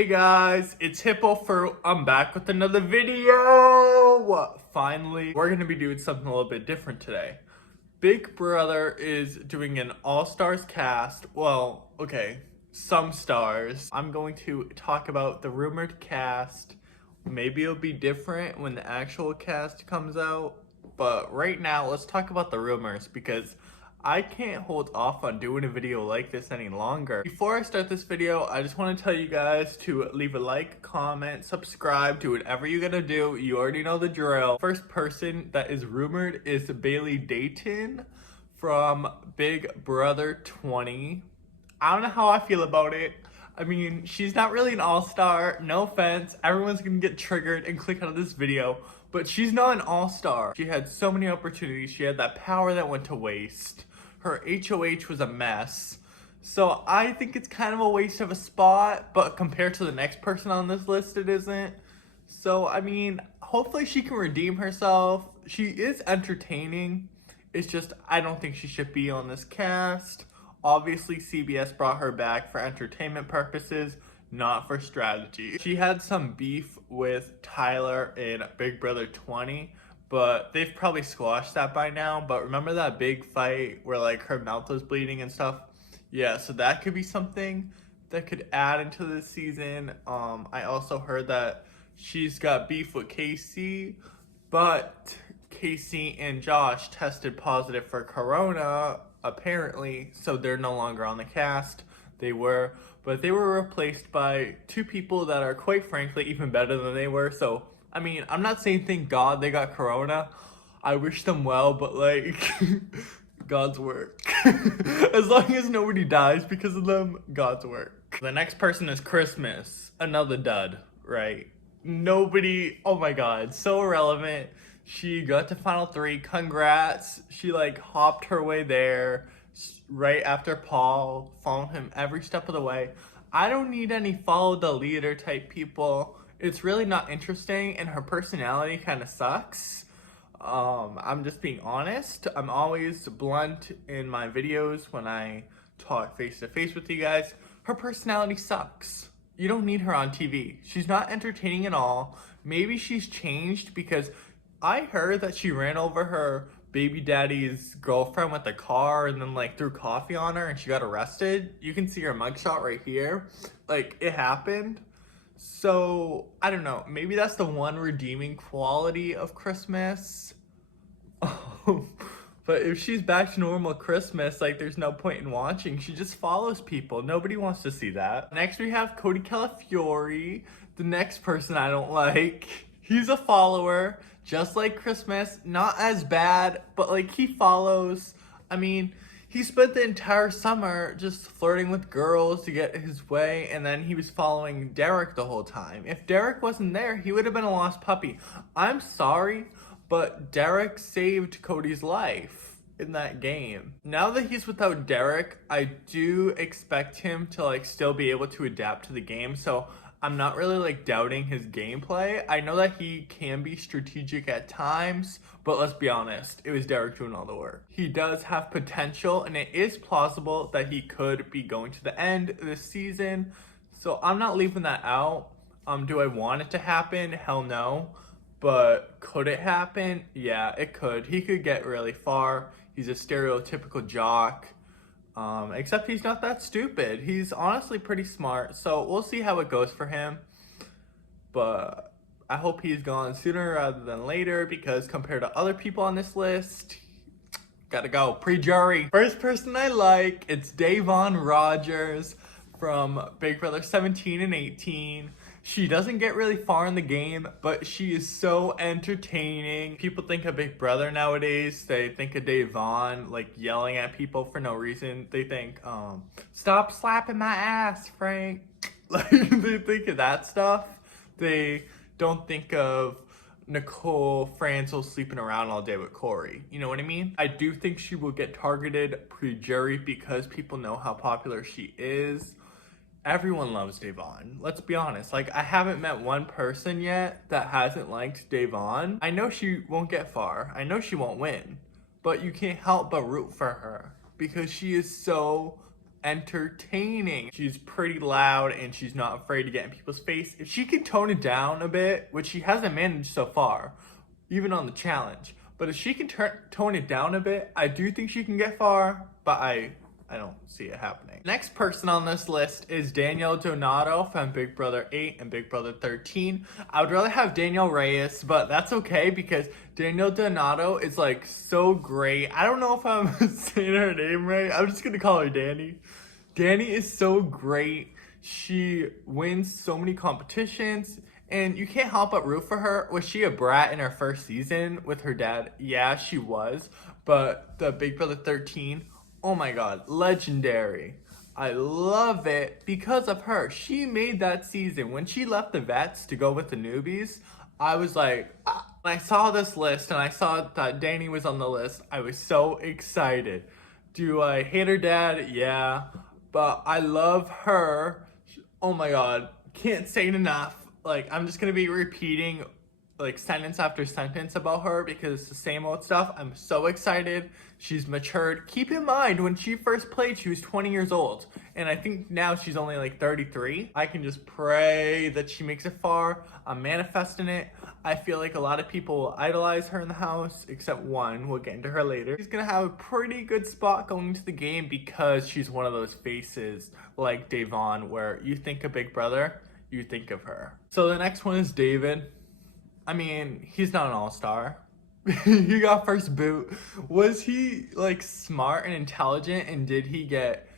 Hey guys, it's Hippo for I'm back with another video. Finally, we're gonna be doing something a little bit different today. Big Brother is doing an all-stars cast. Well, okay, some stars. I'm going to talk about the rumored cast. Maybe it'll be different when the actual cast comes out. But right now, let's talk about the rumors because I can't hold off on doing a video like this any longer. Before I start this video, I just want to tell you guys to leave a like, comment, subscribe, do whatever you gotta do. You already know the drill. First person that is rumored is Bailey Dayton from Big Brother 20. I don't know how I feel about it. I mean, she's not really an all-star, no offense. Everyone's gonna get triggered and click out of this video, but she's not an all-star. She had so many opportunities. She had that power that went to waste. Her HOH was a mess. So I think it's kind of a waste of a spot, but compared to the next person on this list, it isn't. So, I mean, hopefully she can redeem herself. She is entertaining. It's just, I don't think she should be on this cast. Obviously, CBS brought her back for entertainment purposes, not for strategy. She had some beef with Tyler in Big Brother 20. But they've probably squashed that by now. But remember that big fight where like her mouth was bleeding and stuff? Yeah, so that could be something that could add into this season. I also heard that she's got beef with Casey, but Casey and Josh tested positive for Corona, apparently, so they're no longer on the cast. They were, but they were replaced by two people that are quite frankly even better than they were, so I mean, I'm not saying thank God they got Corona. I wish them well, but like, God's work. As long as nobody dies because of them, God's work. The next person is Christmas. Another dud, right? Nobody, oh my God, so irrelevant. She got to final 3, congrats. She like hopped her way there right after Paul, followed him every step of the way. I don't need any follow the leader type people. It's really not interesting, and her personality kind of sucks. I'm just being honest. I'm always blunt in my videos when I talk face-to-face with you guys. Her personality sucks. You don't need her on TV. She's not entertaining at all. Maybe she's changed because I heard that she ran over her baby daddy's girlfriend with a car and then like threw coffee on her and she got arrested. You can see her mugshot right here. Like, it happened. So, I don't know, maybe that's the one redeeming quality of Christmas. But if she's back to normal Christmas, like there's no point in watching. She just follows people. Nobody wants to see that. Next we have Cody Calafiore, the next person I don't like. He's a follower, just like Christmas. Not as bad, but like he follows. I mean, he spent the entire summer just flirting with girls to get his way, and then he was following Derek the whole time. If Derek wasn't there, he would have been a lost puppy. I'm sorry, but Derek saved Cody's life in that game. Now that he's without Derek, I do expect him to like still be able to adapt to the game, so I'm not really like doubting his gameplay. I know that he can be strategic at times, but let's be honest, it was Derek doing all the work. He does have potential, and it is plausible that he could be going to the end this season. So I'm not leaving that out. Do I want it to happen? Hell no. But could it happen? Yeah, it could. He could get really far. He's a stereotypical jock. Except he's not that stupid. He's honestly pretty smart, so we'll see how it goes for him. But I hope he's gone sooner rather than later because compared to other people on this list, gotta go. Pre-jury. First person I like, it's Davon Rogers from Big Brother 17 and 18. She doesn't get really far in the game, but she is so entertaining. People think of Big Brother nowadays. They think of Davon, like, yelling at people for no reason. They think, stop slapping my ass, Frank. Like, they think of that stuff. They don't think of Nicole Franzel sleeping around all day with Corey. You know what I mean? I do think she will get targeted pre-jury because people know how popular she is. Everyone loves Davon. Let's be honest. Like, I haven't met one person yet that hasn't liked Davon. I know she won't get far. I know she won't win. But you can't help but root for her because she is so entertaining. She's pretty loud and she's not afraid to get in people's face. If she can tone it down a bit, which she hasn't managed so far, even on the challenge, but if she can tone it down a bit, I do think she can get far, but I don't see it happening. Next person on this list is Danielle Donato from Big Brother 8 and Big Brother 13. I would rather have Danielle Reyes, but that's okay because Danielle Donato is like so great. I don't know if I'm saying her name right. I'm just gonna call her Danny. Danny is so great. She wins so many competitions and you can't help but root for her. Was she a brat in her first season with her dad? Yeah, she was. But the Big Brother 13, oh my god, legendary. I love it because of her. She made that season. When she left the vets to go with the newbies, I was like, ah. When I saw this list and I saw that Danny was on the list, I was so excited. Do I hate her dad? Yeah. But I love her. Oh my god, can't say it enough. Like, I'm just gonna be repeating like sentence after sentence about her because it's the same old stuff. I'm so excited. She's matured. Keep in mind, when she first played, she was 20 years old. And I think now she's only like 33. I can just pray that she makes it far. I'm manifesting it. I feel like a lot of people idolize her in the house, except one. We'll get into her later. She's gonna have a pretty good spot going into the game because she's one of those faces like Davon, where you think of Big Brother, you think of her. So the next one is David. I mean, he's not an all-star. He got first boot. Was he like smart and intelligent, and did he get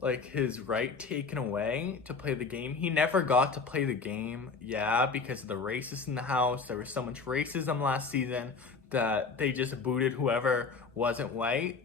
like his right taken away to play the game? He never got to play the game. Yeah, because of the racists in the house. There was so much racism last season that they just booted whoever wasn't white.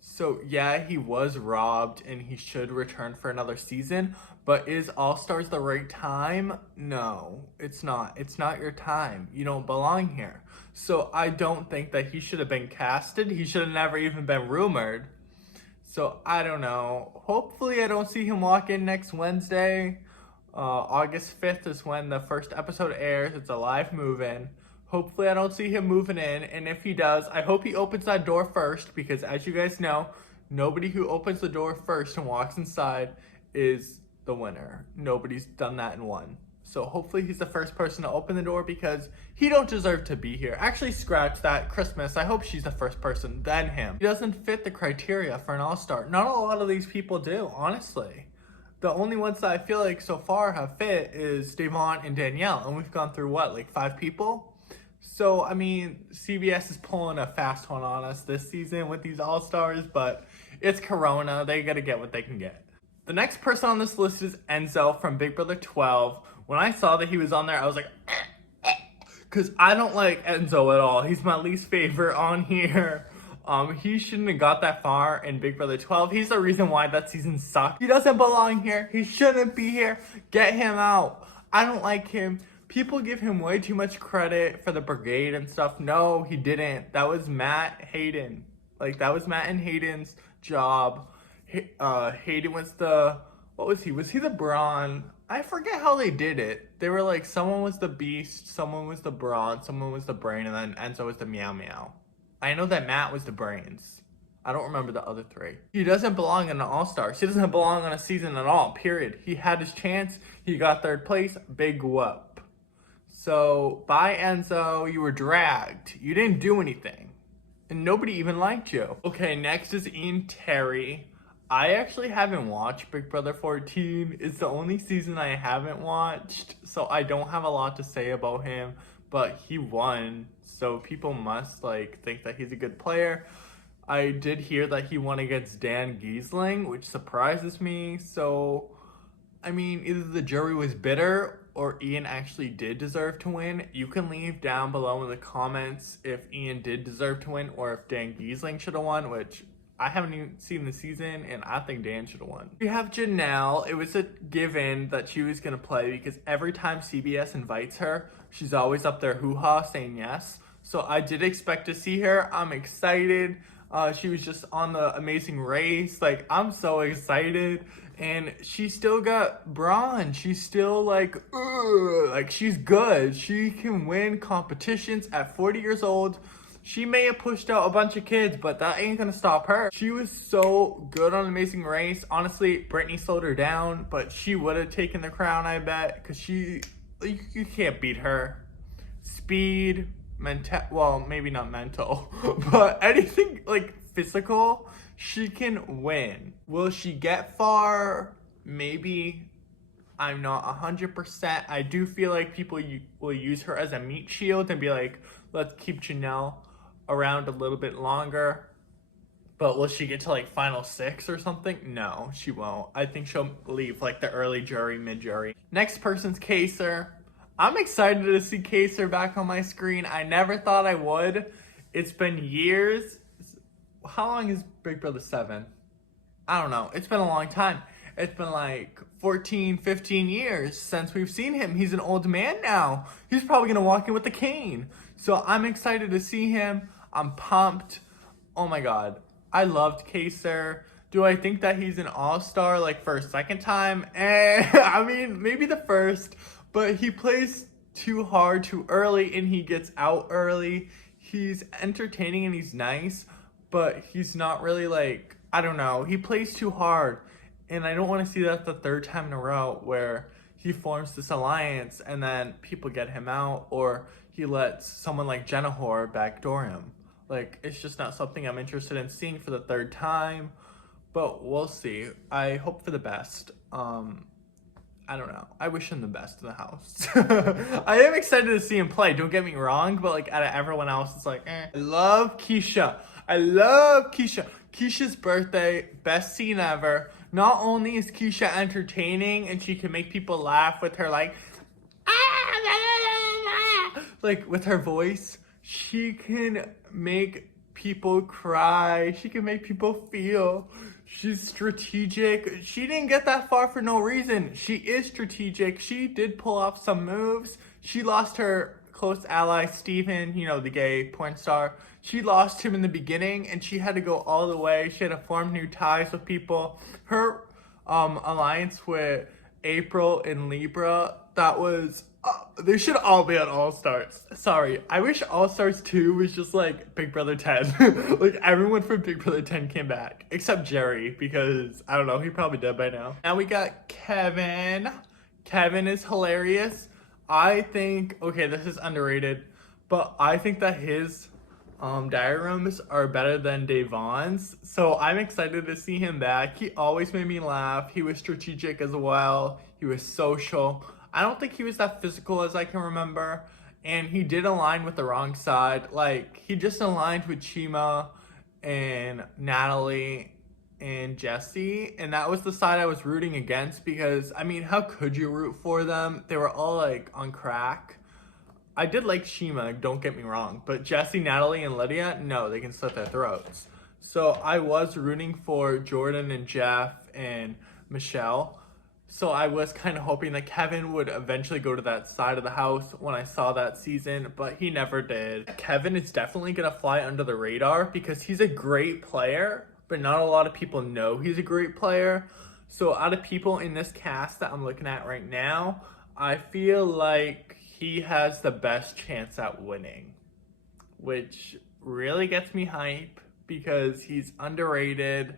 So yeah, he was robbed and he should return for another season. But is All-Stars the right time? No, it's not. It's not your time. You don't belong here. So I don't think that he should have been casted. He should have never even been rumored. So I don't know. Hopefully I don't see him walk in next Wednesday. August 5th is when the first episode airs. It's a live move-in. Hopefully I don't see him moving in. And if he does, I hope he opens that door first. Because as you guys know, nobody who opens the door first and walks inside is the winner. Nobody's done that and won. So hopefully he's the first person to open the door because he don't deserve to be here. Actually, scratch that. Christmas, I hope she's the first person, then him. He doesn't fit the criteria for an all-star. Not a lot of these people do, honestly. The only ones that I feel like so far have fit is Davon and Danielle. And we've gone through what, like 5 people? So, I mean, CBS is pulling a fast one on us this season with these all-stars, but it's Corona. They gotta get what they can get. The next person on this list is Enzo from Big Brother 12. When I saw that he was on there, I was like, because I don't like Enzo at all. He's my least favorite on here. He shouldn't have got that far in Big Brother 12. He's the reason why that season sucked. He doesn't belong here. He shouldn't be here. Get him out. I don't like him. People give him way too much credit for the brigade and stuff. No, he didn't. That was Matt Hayden. Like, that was Matt and Hayden's job. Hayden was the, what was he? Was he the Brawn? I forget how they did it. They were like, someone was the Beast, someone was the Brawn, someone was the Brain, and then Enzo was the Meow Meow. I know that Matt was the Brains. I don't remember the other 3. He doesn't belong in the All-Stars. He doesn't belong on a season at all, period. He had his chance. He got 3rd place. Big whoop. So, bye Enzo. You were dragged. You didn't do anything. And nobody even liked you. Okay, next is Ian Terry. I actually haven't watched Big Brother 14. It's the only season I haven't watched, so I don't have a lot to say about him, but he won, so people must like think that he's a good player. I did hear that he won against Dan Giesling, which surprises me, so I mean, either the jury was bitter or Ian actually did deserve to win. You can leave down below in the comments if Ian did deserve to win or if Dan Giesling should have won, which I haven't even seen the season, and I think Dan should have won. We have Janelle. It was a given that she was going to play because every time CBS invites her, she's always up there hoo-ha saying yes. So I did expect to see her. I'm excited. She was just on the Amazing Race. Like, I'm so excited. And she still got brawn. She's still like she's good. She can win competitions at 40 years old. She may have pushed out a bunch of kids, but that ain't gonna stop her. She was so good on Amazing Race. Honestly, Brittany slowed her down, but she would have taken the crown, I bet, because you can't beat her. Speed, well, maybe not mental, but anything like physical, she can win. Will she get far? Maybe. I'm not 100%. I do feel like people will use her as a meat shield and be like, let's keep Janelle around a little bit longer. But will she get to like final 6 or something? No, she won't. I think she'll leave like the early jury, mid jury. Next person's Kaser. I'm excited to see Kaser back on my screen. I never thought I would. It's been years. How long is Big Brother 7? I don't know. It's been a long time. It's been like 14, 15 years since we've seen him. He's an old man now. He's probably gonna walk in with a cane. So I'm excited to see him. I'm pumped. Oh my God. I loved Kaser. Do I think that he's an all-star like for a second time? I mean, maybe the first, but he plays too hard too early and he gets out early. He's entertaining and he's nice, but he's not really like, I don't know. He plays too hard. And I don't want to see that the 3rd time in a row where he forms this alliance and then people get him out, or he lets someone like Jennifer backdoor him. Like, it's just not something I'm interested in seeing for the 3rd time, but we'll see. I hope for the best. I don't know. I wish him the best in the house. I am excited to see him play, don't get me wrong, but like out of everyone else, it's like, eh. I love Keisha. I love Keisha. Keisha's birthday, best scene ever. Not only is Keisha entertaining and she can make people laugh with her like with her voice, she can make people cry. She can make people feel. She's strategic. She didn't get that far for no reason. She is strategic. She did pull off some moves. She lost her close ally, Steven, you know, the gay porn star. She lost him in the beginning and she had to go all the way. She had to form new ties with people. Her alliance with April and Libra, that was, they should all be on All Stars. Sorry, I wish All Stars 2 was just like Big Brother 10. Like everyone from Big Brother 10 came back, except Jerry, because I don't know, he probably dead by now. Now we got Kevin. Kevin is hilarious. I think, okay, this is underrated, but I think that his diary rooms are better than Davon's, so I'm excited to see him back. He always made me laugh. He was strategic as well. He was social. I don't think he was that physical as I can remember, and he did align with the wrong side. Like, he just aligned with Chima and Natalie and Jesse, and that was the side I was rooting against because, I mean, how could you root for them? They were all like on crack. I did like Shima, don't get me wrong, but Jesse, Natalie, and Lydia, no, they can slit their throats. So I was rooting for Jordan and Jeff and Michelle. So I was kind of hoping that Kevin would eventually go to that side of the house when I saw that season, but he never did. Kevin is definitely going to fly under the radar because he's a great player, but not a lot of people know he's a great player. So out of people in this cast that I'm looking at right now, I feel like he has the best chance at winning, which really gets me hype because he's underrated.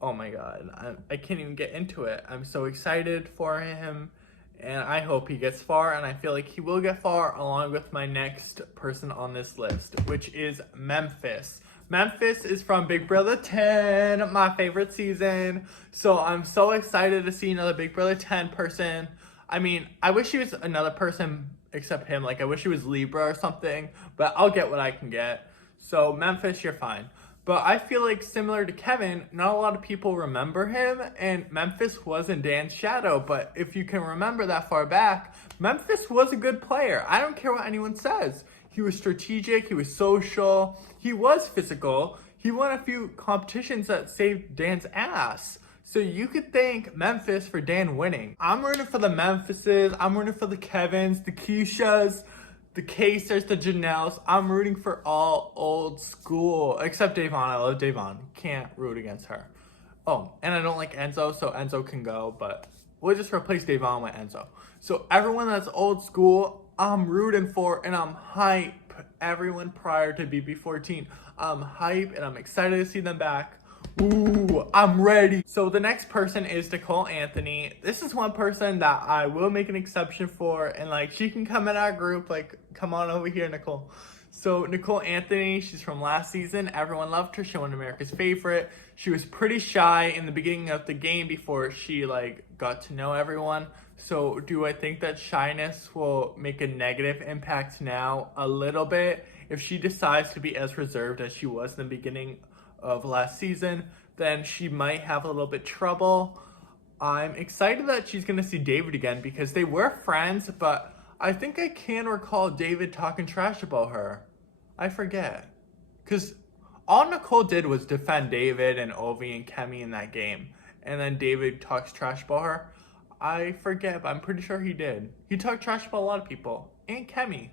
Oh my God, I can't even get into it. I'm so excited for him and I hope he gets far, and I feel like he will get far along with my next person on this list, which is Memphis. Memphis is from Big Brother 10, my favorite season. So I'm so excited to see another Big Brother 10 person. I mean, I wish he was another person except him. Like, I wish he was Libra or something, but I'll get what I can get. So, Memphis, you're fine. But I feel like similar to Kevin, not a lot of people remember him, and Memphis was in Dan's shadow. But if you can remember that far back, Memphis was a good player. I don't care what anyone says. He was strategic, he was social, he was physical. He won a few competitions that saved Dan's ass. So you could thank Memphis for Dan winning. I'm rooting for the Memphises. I'm rooting for the Kevins, the Keishas, the Kasers, the Janelles. I'm rooting for all old school, except Davon. I love Davon. Can't root against her. Oh, and I don't like Enzo, so Enzo can go, but we'll just replace Davon with Enzo. So everyone that's old school, I'm rooting for, and I'm hype. everyone prior to BB14. I'm hype and I'm excited to see them back. Ooh, I'm ready. So the next person is Nicole Anthony. This is one person that I will make an exception for, and like she can come in our group, like come on over here, Nicole. So Nicole Anthony, she's from last season. Everyone loved her. She won America's Favorite. She was pretty shy in the beginning of the game before she like got to know everyone. So do I think that shyness will make a negative impact now? A little bit. If she decides to be as reserved as she was in the beginning of last season, then she might have a little bit trouble. I'm excited that she's gonna see David again because they were friends, but I think I can recall David talking trash about her. I forget. Because all Nicole did was defend David and Ovi and Kemi in that game. And then David talks trash about her. I forget, but I'm pretty sure he did. He talked trash about a lot of people. And Kemi.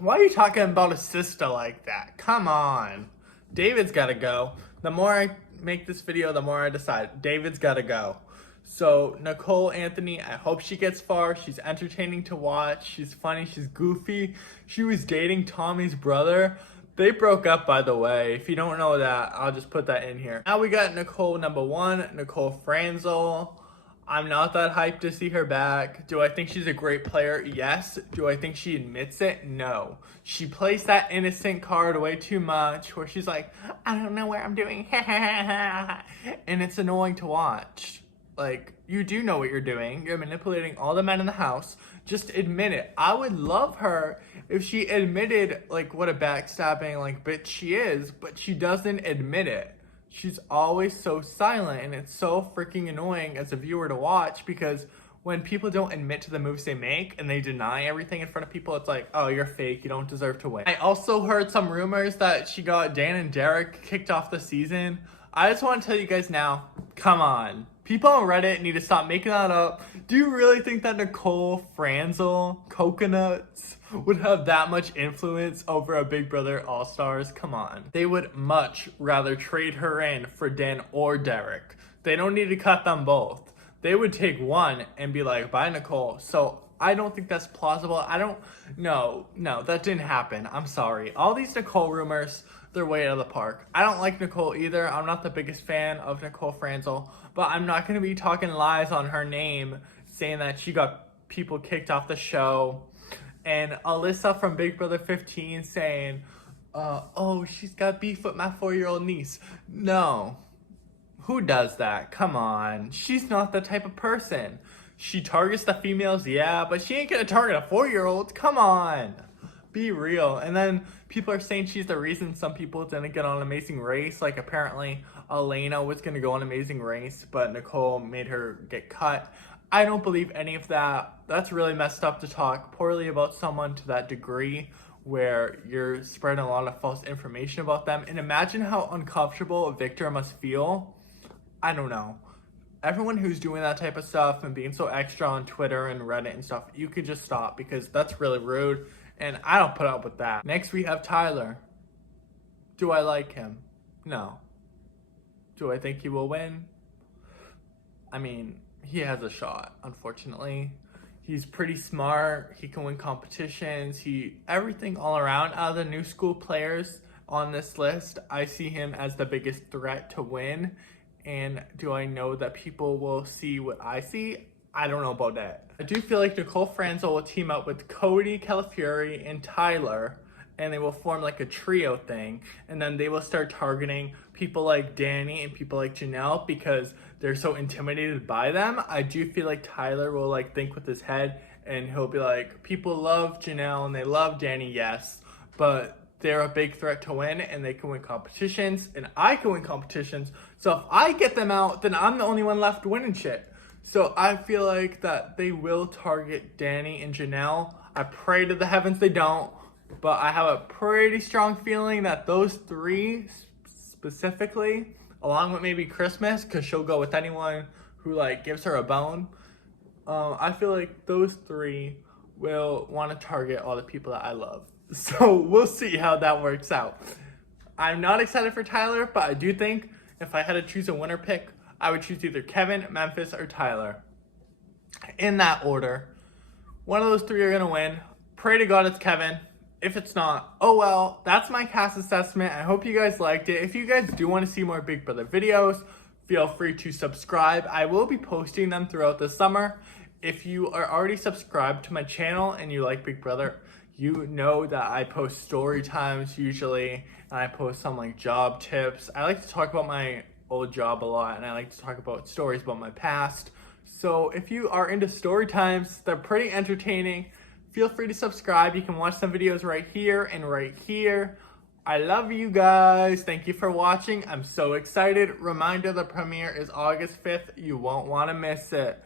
Why are you talking about a sister like that? Come on. David's gotta go. The more I make this video, the more I decide David's gotta go. So Nicole Anthony, I hope she gets far. She's entertaining to watch. She's funny. She's goofy. She was dating Tommy's brother. They broke up, by the way. If you don't know that, I'll just put that in here. Now we got Nicole number 1, Nicole Franzel. I'm not that hyped to see her back. Do I think she's a great player? Yes. Do I think she admits it? No. She plays that innocent card way too much where she's like, I don't know what I'm doing. And it's annoying to watch. Like, you do know what you're doing. You're manipulating all the men in the house. Just admit it. I would love her if she admitted, like, what a backstabbing, like, bitch she is, but she doesn't admit it. She's always so silent, and it's so freaking annoying as a viewer to watch because when people don't admit to the moves they make and they deny everything in front of people, it's like, oh, you're fake. You don't deserve to win. I also heard some rumors that she got Dan and Derek kicked off the season. I just want to tell you guys now, come on. People on Reddit need to stop making that up. Do you really think that Nicole Franzel, Coconuts, would have that much influence over a Big Brother All-Stars? Come on. They would much rather trade her in for Dan or Derek. They don't need to cut them both. They would take one and be like, bye, Nicole. So I don't think that's plausible. No, that didn't happen. I'm sorry. All these Nicole rumors, they're way out of the park. I don't like Nicole either. I'm not the biggest fan of Nicole Franzel, but I'm not going to be talking lies on her name, saying that she got people kicked off the show. And Alyssa from Big Brother 15 saying, oh, she's got beef with my 4-year-old niece. No. Who does that? Come on. She's not the type of person. She targets the females, yeah, but she ain't gonna target a 4-year-old. Come on. Be real. And then people are saying she's the reason some people didn't get on Amazing Race. Like, apparently Elena was gonna go on Amazing Race, but Nicole made her get cut. I don't believe any of that. That's really messed up to talk poorly about someone to that degree where you're spreading a lot of false information about them. And imagine how uncomfortable Victor must feel. I don't know. Everyone who's doing that type of stuff and being so extra on Twitter and Reddit and stuff, you could just stop because that's really rude. And I don't put up with that. Next we have Tyler. Do I like him? No. Do I think he will win? I mean, he has a shot, unfortunately. He's pretty smart. He can win competitions. Everything all around. Out of the new school players on this list, I see him as the biggest threat to win. And do I know that people will see what I see? I don't know about that. I do feel like Nicole Franzel will team up with Cody, Calafiori, and Tyler, and they will form like a trio thing. And then they will start targeting people like Danny and people like Janelle because they're so intimidated by them. I do feel like Tyler will like think with his head and he'll be like, people love Janelle and they love Danny, yes, but they're a big threat to win and they can win competitions and I can win competitions. So if I get them out, then I'm the only one left winning shit. So I feel like that they will target Danny and Janelle. I pray to the heavens they don't, but I have a pretty strong feeling that those three specifically, along with maybe Christmas, because she'll go with anyone who like gives her a bone. I feel like those three will want to target all the people that I love. So we'll see how that works out. I'm not excited for Tyler, but I do think if I had to choose a winner pick, I would choose either Kevin, Memphis, or Tyler. In that order. One of those three are going to win. Pray to God it's Kevin. If it's not, oh well, that's my cast assessment. I hope you guys liked it. If you guys do want to see more Big Brother videos, feel free to subscribe. I will be posting them throughout the summer. If you are already subscribed to my channel and you like Big Brother, you know that I post story times usually, and I post some like job tips. I like to talk about my old job a lot, and I like to talk about stories about my past. So if you are into story times, they're pretty entertaining. Feel free to subscribe. You can watch some videos right here and right here. I love you guys. Thank you for watching. I'm so excited. Reminder, the premiere is August 5th. You won't want to miss it.